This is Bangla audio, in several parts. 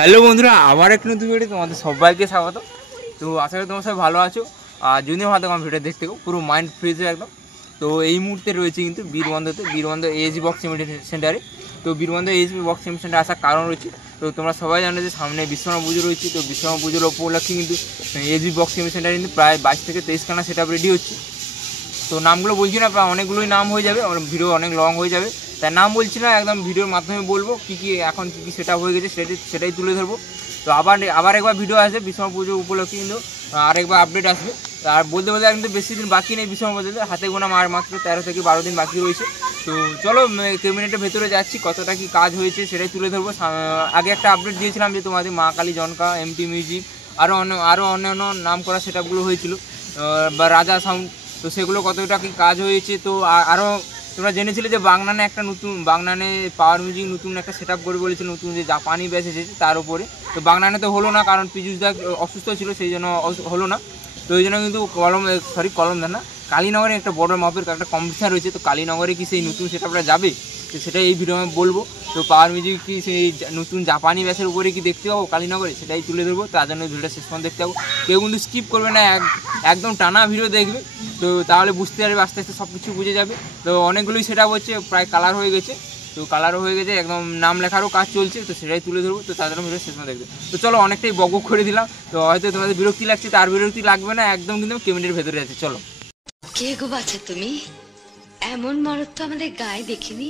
হ্যালো বন্ধুরা, আবার একটা নতুন ভিডিও তোমাদের সবাইকে স্বাগত। তো আশা করি তোমরা সবাই ভালো আছো। আর যদি ভালো আমার ভিডিও দেখতে পুরো মাইন্ড ফ্রেশ একদম। তো এই মুহূর্তে রয়েছে কিন্তু বীরবন্ধ এএসবি বক্সিং সেন্টারে। তো বীরবন্ধ এএসবি বক্সিং সেন্টারে আসার কারণ রয়েছে, তো তোমরা সবাই জানো যে সামনে বিশ্বকর্মা পুজো রয়েছে। তো বিশ্বকর্মা পুজোর উপলক্ষে কিন্তু এএসবি বক্সিং সেন্টারে কিন্তু প্রায় 22 থেকে 23 খানা সেট আপ রেডি হচ্ছে। তো নামগুলো বলছি না, প্রায় অনেকগুলোই নাম হয়ে যাবে, আমার ভিডিও অনেক লং হয়ে যাবে, তাই নাম বলছি না, একদম ভিডিওর মাধ্যমে বলবো কী কী এখন কী কী সেটা হয়ে গেছে সেটাই তুলে ধরবো। তো আবার একবার ভিডিও আসবে বিশ্বকর্মা পুজো উপলক্ষে, কিন্তু আরেকবার আপডেট আসবে। আর বলতে কিন্তু বেশি দিন বাকি নেই বিশ্বকর্মা পুজোতে, হাতে গোনা মাত্র 13 থেকে 12 দিন বাকি রয়েছে। তো চলো মিনিটের ভেতরে যাচ্ছি, কতটা কি কাজ হয়েছে সেটাই তুলে ধরবো। আগে একটা আপডেট দিয়েছিলাম যে তোমাদের মা কালী জনকা, এমটি মিউজিক, আরও অন্যান্য নাম করা সেটআপগুলো হয়েছিল, বা রাজা সাউন্ড। তো সেগুলো কতটা কি কাজ হয়েছে। তো আরও তোমরা জেনেছিলে যে বাগনানে পাওয়ার মিউজিক নতুন একটা সেট আপ করে বলেছে, নতুন যে জাপানি ব্যাচ এসেছে তার উপরে। তো বাগনানে তো হলো না, কারণ পীযুষ দা অসুস্থ ছিল, সেই জন্য হলো না। তো এই জন্য কিন্তু কলমদার না, কালীনগরে একটা বড় মাপের একটা কম্পিটিশন রয়েছে। তো কালীনগরে কি সেই নতুন সেট আপটা যাবে, তো সেটাই এই ভিডিও আমি বলবো। তো পাওয়ার মিউজিক কি সেই নতুন জাপানি ব্যাচের উপরে কি দেখতে পাবো কালীনগরে, সেটাই তুলে ধরবো। তার জন্য ভিডিওটা শেষ পর্যন্ত দেখতে পাবো, কেউ কিন্তু স্কিপ করবে না, একদম টানা ভিডিও দেখবে। তো তাহলে বুঝতে পারবে, আস্তে আস্তে সব কিছু বুঝে যাবে। তো অনেকগুলোই সেট আপ হচ্ছে, প্রায় কালার হয়ে গেছে। তো কালারও হয়ে গেছে, একদম নাম লেখারও কাজ চলছে, তো সেটাই তুলে ধরবো। তো তার জন্য ভিডিও শেষ পর্যন্ত দেখবে। তো চলো, অনেকটাই বক করে দিলাম, তো হয়তো তোমাদের বিরক্তি লাগছে, তার বিরক্তি লাগবে না, একদম কিন্তু কেমিনের ভেতরে আছে। চলো। কে গো বাছা তুমি? এমন মরদ তো আমাদের গায়ে দেখিনি।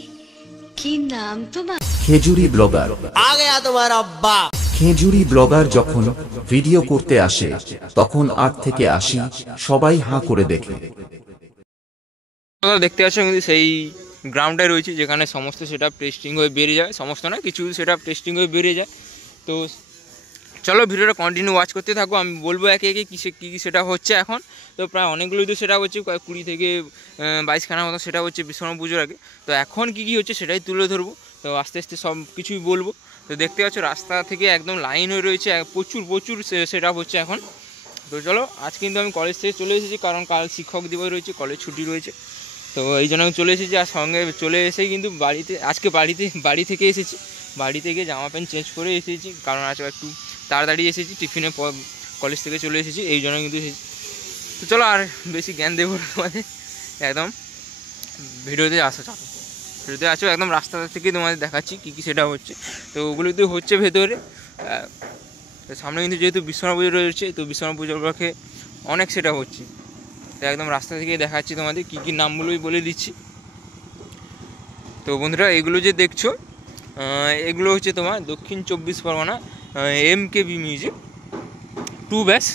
কি নাম তোমার? খেজুরি ব্লগার। आ गया तुम्हारा अब्बा। খেজুরি ব্লগার যখন ভিডিও করতে আসে তখন 8 থেকে 80 সবাই হাঁ করে দেখে। দেখতে পাচ্ছ কিন্তু সেই গ্রাউন্ডে রয়েছে, যেখানে সমস্ত সেট আপ টেস্টিং হয়ে বেরিয়ে যায়, সমস্ত না কিছু সেট আপ টেস্টিং হয়ে বেরিয়ে যায়। তো চলো ভিডিওটা কন্টিনিউ ওয়াচ করতে থাকো, আমি বলবো একে একে কী কী সেটা হচ্ছে এখন। তো প্রায় অনেকগুলোই তো সেটা হচ্ছে, 20 থেকে 22 খানার মতো সেটা হচ্ছে বিশ্বকর্মা পুজোর আগে। তো এখন কী কী হচ্ছে সেটাই তুলে ধরবো, তো আস্তে আস্তে সব কিছুই বলবো। তো দেখতে পাচ্ছ রাস্তা থেকে একদম লাইন হয়ে রয়েছে, প্রচুর সেট আপ হচ্ছে এখন। তো চলো, আজ কিন্তু আমি কলেজ থেকে চলে এসেছি, কারণ কাল শিক্ষক দিবস রয়েছে, কলেজ ছুটি রয়েছে। তো এই জন্য আমি চলে এসেছি, আর সঙ্গে চলে এসেই কিন্তু আজকে বাড়ি থেকে এসেছি। বাড়ি থেকে জামা প্যান্ট চেঞ্জ করে এসেছি, কারণ আজকে একটু তাড়াতাড়ি এসেছি, টিফিনে কলেজ থেকে চলে এসেছি, এই জন্য কিন্তু এসেছি। তো চলো, আর বেশি জ্ঞান দেবো না তোমাদের, একদম ভিডিওতে আসো একদম রাস্তা থেকে তোমাদের দেখাচ্ছি কী কী সেটা হচ্ছে। তো ওগুলো তো হচ্ছে ভেতরে। তো সামনে কিন্তু যেহেতু বিশ্বকর্মা পুজো রয়েছে, তো বিশ্বকর্মা পুজোর পক্ষে অনেক সেটা হচ্ছে। তো একদম রাস্তা থেকে দেখাচ্ছি তোমাদের, কী কী নামগুলোই বলে দিচ্ছি। তো বন্ধুরা, এগুলো যে দেখছো, এগুলো হচ্ছে তোমার দক্ষিণ 24 পরগনা MKB মিউজিক 2 ব্যাচ।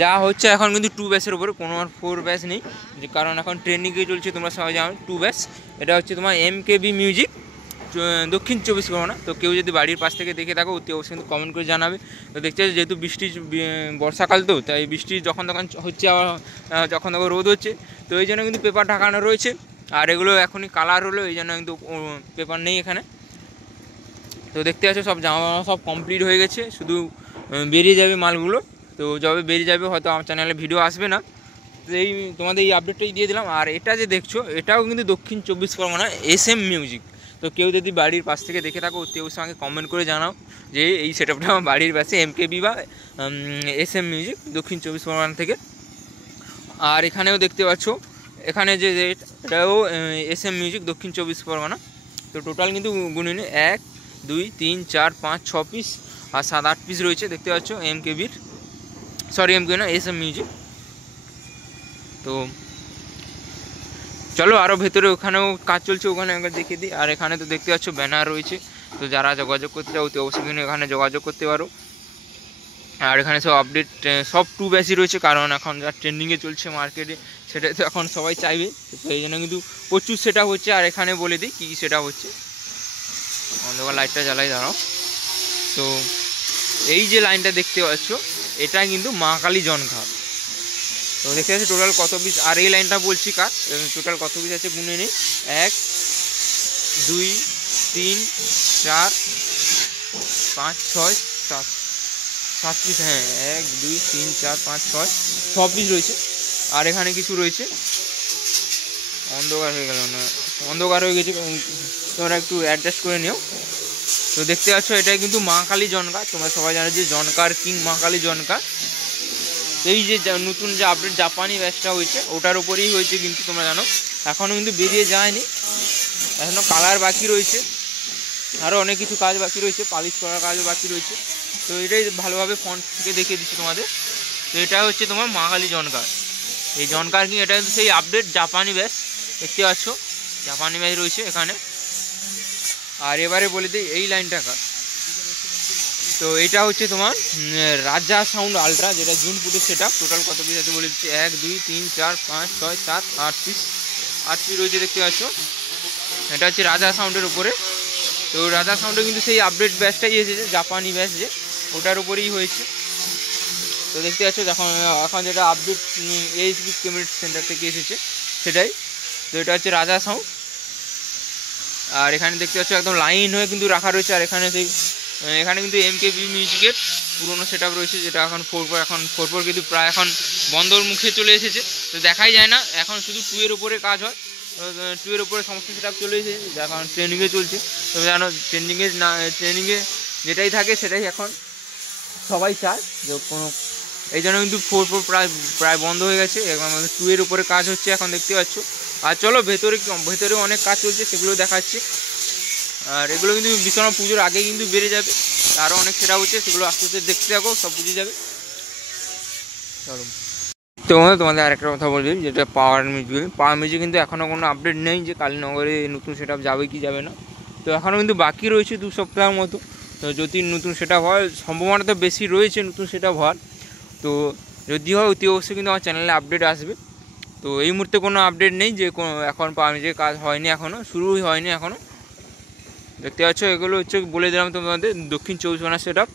যা হচ্ছে এখন কিন্তু 2 ব্যাচের উপরে, কোনো আর 4 ব্যাচ নেই, যে কারণ এখন ট্রেনিংয়ে চলছে, তোমরা সবাই জানো 2 ব্যাচ। এটা হচ্ছে তোমার MKB মিউজিক দক্ষিণ 24 পরগনা। তো কেউ যদি বাড়ির পাশ থেকে দেখে থাকো অতি অবশ্যই কিন্তু কমেন্ট করে জানাবে। তো দেখতে পাচ্ছি যেহেতু বর্ষাকাল, তো তাই বৃষ্টি যখন তখন হচ্ছে, আবার যখন তখন রোদ হচ্ছে, তো এই জন্য কিন্তু পেপার ঢাকানো রয়েছে। আর এগুলো এখনই কালার হলো, এই জন্য কিন্তু পেপার নেই এখানে। তো দেখতে পাচ্ছ সব জামা সব কমপ্লিট হয়ে গেছে, শুধু বেরিয়ে যাবে মালগুলো। তো যবে বেরিয়ে যাবে হয়তো আমার চ্যানেলে ভিডিও আসবে না। তো তোমাদের এই আপডেটটাই দিয়ে দিলাম। আর এটা যে দেখছো, এটাও কিন্তু দক্ষিণ 24 পরগনা SM মিউজিক। তো কেউ যদি বাড়ির পাশ থেকে দেখে থাকো অতি অবশ্যই আমাকে কমেন্ট করে জানাও যে এই সেটআপটা আমার বাড়ির পাশে MKB বা SM মিউজিক দক্ষিণ 24 পরগনা থেকে। আর এখানেও দেখতে পাচ্ছ, এখানে যে এটাও SM মিউজিক দক্ষিণ 24 পরগনা। তো টোটাল কিন্তু গুণিনে 1 2 3 4 5 6 পিস আর 7-8 পিস রয়েছে, দেখতে পাচ্ছ MKBর, সরি MKB না, SM মিউজিক। তো চলো আরও ভেতরে, ওখানেও কাজ চলছে, ওখানে একবার দেখিয়ে দিই। আর এখানে তো দেখতে পাচ্ছ ব্যানার রয়েছে, তো যারা যোগাযোগ করতে চাও অতি অবশ্যই কিন্তু এখানে যোগাযোগ করতে পারো। আর এখানে সব আপডেট, সব 2 ব্যাচই রয়েছে, কারণ এখন যা ট্রেন্ডিংয়ে চলছে মার্কেটে, সেটা তো এখন সবাই চাইবে। তো এই জন্য কিন্তু প্রচুর সেটা হচ্ছে। আর এখানে বলে দিই কী কী সেটা হচ্ছে, অন্ধকার লাইটটা জ্বালাই দাঁড়াও। তো এই যে লাইনটা দেখতে পাচ্ছ, এটা কিন্তু মা কালী জনকা। তো দেখতে পাচ্ছি টোটাল কত পিস, আর এই লাইনটা বলছি কার, টোটাল কত পিস আছে গুনে নেই, 1 2 3 4 5 6 7 পিস, হ্যাঁ 1 2 3 4 5 6 পিস রয়েছে। আর এখানে কিছু রয়েছে, অন্ধকার হয়ে গেল না, অন্ধকার হয়ে গেছে, তোমরা একটু অ্যাডজাস্ট করে নিও। তো দেখতে পাচ্ছ এটাই কিন্তু মা কালী জনকা, তোমরা সবাই জানো যে জনকার কিং মা কালী জনকা। এই যে নতুন যে আপডেট জাপানি ব্যাচটা হয়েছে ওটার উপরেই হয়েছে, কিন্তু তোমরা জানো এখনও কিন্তু বেরিয়ে যায়নি, এখনও কালার বাকি রয়েছে, আরও অনেক কিছু কাজ বাকি রয়েছে, পালিশ করার কাজও বাকি রয়েছে। তো এটাই ভালোভাবে ফন্ট থেকে দেখিয়ে দিচ্ছি তোমাদের। তো এটা হচ্ছে তোমার মা কালী জনকার, এই জনকার কিং এটা কিন্তু সেই আপডেট জাপানি ব্যাচ, দেখতে পাচ্ছ জাপানি ব্যাচ রয়েছে এখানে। আর এবারে বলে দিই এই লাইনটা কার। তো এটা হচ্ছে তোমার রাজা সাউন্ড আলট্রা, যেটা জুন ফুটের সেটা। টোটাল কত পিস আছে বলে দিচ্ছি, 1 2 3 4 5 6 7 8 পিস, 8 পিস রয়েছে দেখতে পাচ্ছ। এটা হচ্ছে রাজা সাউন্ডের উপরে। তো রাজা সাউন্ডে কিন্তু সেই আপডেট ব্যাচটাই এসেছে, জাপানি ব্যাচ যে ওটার উপরেই হয়েছে। তো দেখতে পাচ্ছ এখন যেটা আপডেট এইচপি কমিউনিটি সেন্টার থেকে এসেছে সেটাই। তো এটা হচ্ছে রাজা সাউন্ড। আর এখানে দেখতে পাচ্ছ একদম লাইন হয়ে কিন্তু রাখা রয়েছে। আর এখানে কিন্তু এমকেবি মিউজিকের পুরোনো সেট আপ রয়েছে, যেটা এখন 4 কিন্তু প্রায় এখন বন্ধর মুখে চলে এসেছে। তো দেখাই যায় না, এখন শুধু 2 এর উপরে কাজ হয়। 2 এর উপরে সমস্ত সেট আপ চলে এসেছে, এখন ট্রেনিংয়ে চলছে। তুমি জানো ট্রেনিংয়ে যেটাই থাকে সেটাই এখন সবাই চায় যে কোনো, এই জন্য কিন্তু 4 প্রায় বন্ধ হয়ে গেছে, এখন 2 এর উপরে কাজ হচ্ছে এখন দেখতে পাচ্ছ। আর চলো ভেতরে অনেক কাজ চলছে, সেগুলো দেখাচ্ছি। আর এগুলো কিন্তু বিশ্বকর্মা পুজোর আগে কিন্তু বেড়ে যাবে, আরও অনেক সেটা হচ্ছে, সেগুলো আস্তে আস্তে দেখতে থাকো, সব বুঝে যাবে। চলো তোমাদের আরেকটা কথা বলবি, যেটা পাওয়ার মিউজিক কিন্তু এখনও কোনো আপডেট নেই যে কালীনগরে নতুন সেট আপ যাবে কি যাবে না। তো এখনও কিন্তু বাকি রয়েছে 2 সপ্তাহের মতো। তো যদি নতুন সেট আপ হয়, সম্ভাবনা তো বেশি রয়েছে নতুন সেট আপ হওয়ার। তো যদি হয় অতি অবশ্যই কিন্তু আমার চ্যানেলে আপডেট আসবে। তো এই মুহূর্তে কোনো আপডেট নেই যে এখন পাওয়ার মিউজিকের কাজ হয়নি, এখনও শুরুই হয়নি এখনও। দেখতে পাচ্ছ এগুলো হচ্ছে বলে দিলাম তোমাদের দক্ষিণ 24 পরগনা সেট আপ।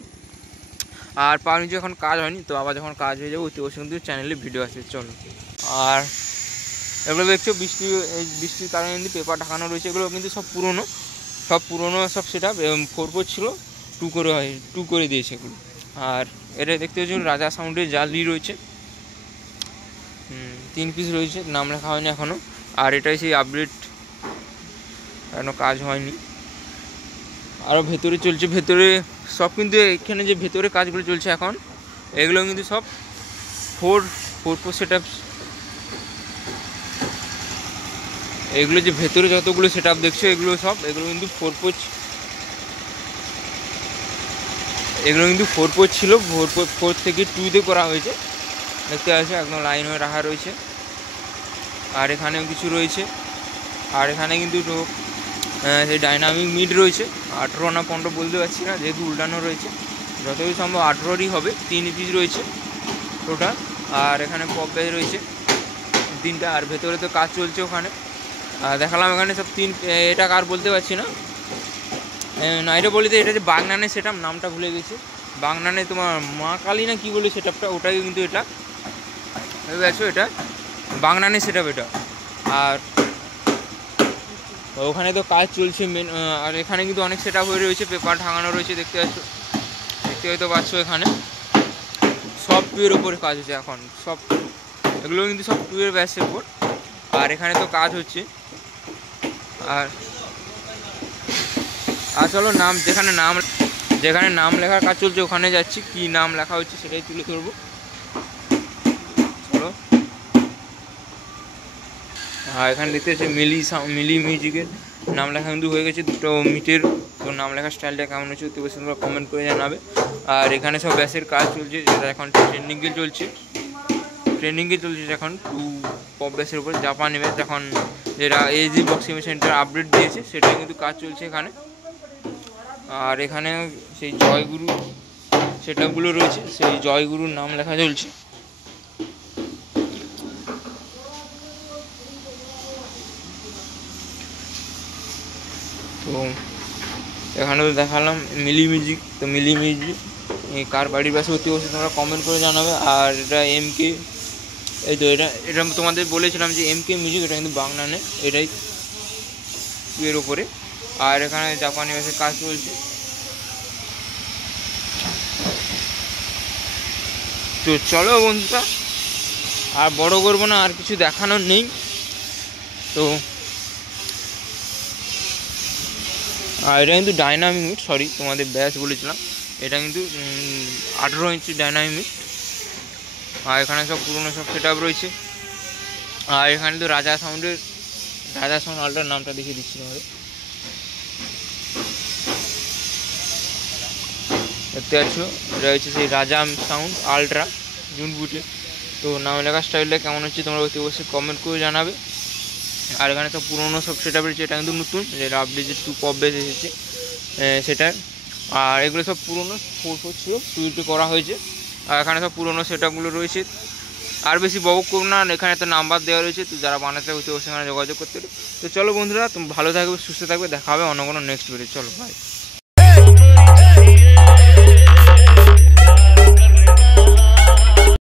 আর পাওয়ার মিউজিক এখন কাজ হয়নি, তো আবার যখন কাজ হয়ে যাবে অতি অবশ্যই কিন্তু চ্যানেলে ভিডিও আসবে। চলো, আর এগুলো দেখছো বৃষ্টির কারণে কিন্তু পেপার ঢাকানো রয়েছে, এগুলো কিন্তু সব পুরনো সব সেট আপ। 4 ছিল 2 করে দিয়েছে এগুলো। আর এটা দেখতে পাচ্ছ রাজা সাউন্ডের জালি রয়েছে, 3 পিস রয়েছে, নাম লেখা হয়নি এখনও। আর এটাই সেই আপডেট, এখনও কাজ হয়নি। আরও ভেতরে চলছে, ভেতরে সব কিন্তু এখানে যে ভেতরে কাজগুলো চলছে এখন, এগুলো কিন্তু সব 4 সেট আপ। এগুলো যে ভেতরে যতগুলো সেট আপ দেখছো এগুলো কিন্তু 4 ছিল, 4 থেকে 2-তে করা হয়েছে। দেখতে পাচ্ছ একদম লাইন হয়ে রাখা রয়েছে। আর এখানেও কিছু রয়েছে। আর এখানে কিন্তু সেই ডাইনামিক মিড রয়েছে, 18 না 15 বলতে পারছি না, যেহেতু উল্টানো রয়েছে, যতই সম্ভব 18রই হবে। 3 পিস রয়েছে টোটাল। আর এখানে পপ ব্যাচ রয়েছে 3টা। আর ভেতরে তো কাজ চলছে ওখানে, দেখালাম এখানে সব 3। এটা কার বলতে পারছি না, এটা বলি তো, এটা যে বাগনানের সেট আপ, নামটা ভুলে গেছি। বাগনানে তোমার মা কালী না কী বলে সেট আপটা, ওটাই কিন্তু এটা ভেবে আছো, এটা বাগনানের সেট আপ এটা। আর ওখানে তো কাজ চলছে মেন। আর এখানে কিন্তু অনেক সেট আপ হয়ে রয়েছে, পেপার ঢাকানো রয়েছে, দেখতে হয়তো পাচ্ছ। এখানে সব 2 এর উপরে কাজ হচ্ছে এখন, সব এগুলো কিন্তু সব 2 এর ব্যাচের উপর। আর এখানে তো কাজ হচ্ছে। আর চলো যেখানে নাম লেখার কাজ চলছে ওখানে যাচ্ছি, কি নাম লেখা হচ্ছে সেটাই তুলে ধরবো। চলো, আর এখানে দেখতে হচ্ছে মিলি মিউজিকের নাম লেখা কিন্তু হয়ে গেছে 2টো মিটের। তো নাম লেখার স্টাইলটা কেমন হচ্ছে অতি অবশ্যই তোমরা কমেন্ট করে জানাবে। আর এখানে সব ব্যাচের কাজ চলছে, যেটা এখন ট্রেন্ডিংয়ে চলছে এখন 2 পপ ব্যাচের উপর, জাপানি ব্যাচ। এখন যেটা এইচডি বক্সিং সেন্টার আপডেট দিয়েছে সেটাই কিন্তু কাজ চলছে এখানে। আর এখানে সেই জয়গুরু সেট আপগুলো রয়েছে, সেই জয়গুরুর নাম লেখা চলছে। তো এখানে তো দেখালাম মিলি মিউজিক। তো মিলি মিউজিক কার বাড়ির পাশে অতি অবশ্যই তোমরা কমেন্ট করে জানাবে। আর এটা এমকে, এই তো এটা তোমাদের বলেছিলাম যে এমকে মিউজিক, এটা কিন্তু বাংলানে, এটাই 2 এর উপরে। আর এখানে জাপানি ভাষায় কাজ চলছে। তো চলো বন্ধুরা, আর বড় করবো না, আর কিছু দেখানোর নেই। তো আর এটা কিন্তু ডাইনামিক মিট, সরি তোমাদের ব্যাস বলেছিলাম, এটা কিন্তু 18 ইঞ্চি ডাইনামিক মিট। আর এখানে সব পুরনো সব সেট আপ রয়েছে। আর এখানে তো রাজা সাউন্ড আল্ট্রার নামটা দেখিয়ে দিচ্ছি তোমাদের, দেখতে পাচ্ছ এটা হচ্ছে সেই রাজা সাউন্ড আল্ট্রা জুন বুটে। তো নাম লেখার স্টাইলটা কেমন হচ্ছে তোমরা অবশ্যই কমেন্ট করে জানাবে। আর এখানে সব পুরোনো সব সেট আপ রয়েছে, এটা কিন্তু নতুন, যেটা আপডেট যে 2 পপ বেস এসেছে সেটার। আর এগুলো সব পুরোনো 4 ছিল 2 করা হয়েছে। আর এখানে সব পুরোনো সেট আপগুলো রয়েছে। আর বেশি বক করব না, এখানে তো নাম্বার দেওয়া রয়েছে, তো যারা বানাতে হচ্ছে সেখানে যোগাযোগ করতে। তো চলো বন্ধুরা, তুমি ভালো থাকবে, সুস্থ থাকবে, দেখা হবে অন্য কোনো নেক্সট ভিডিও। চলো বাই।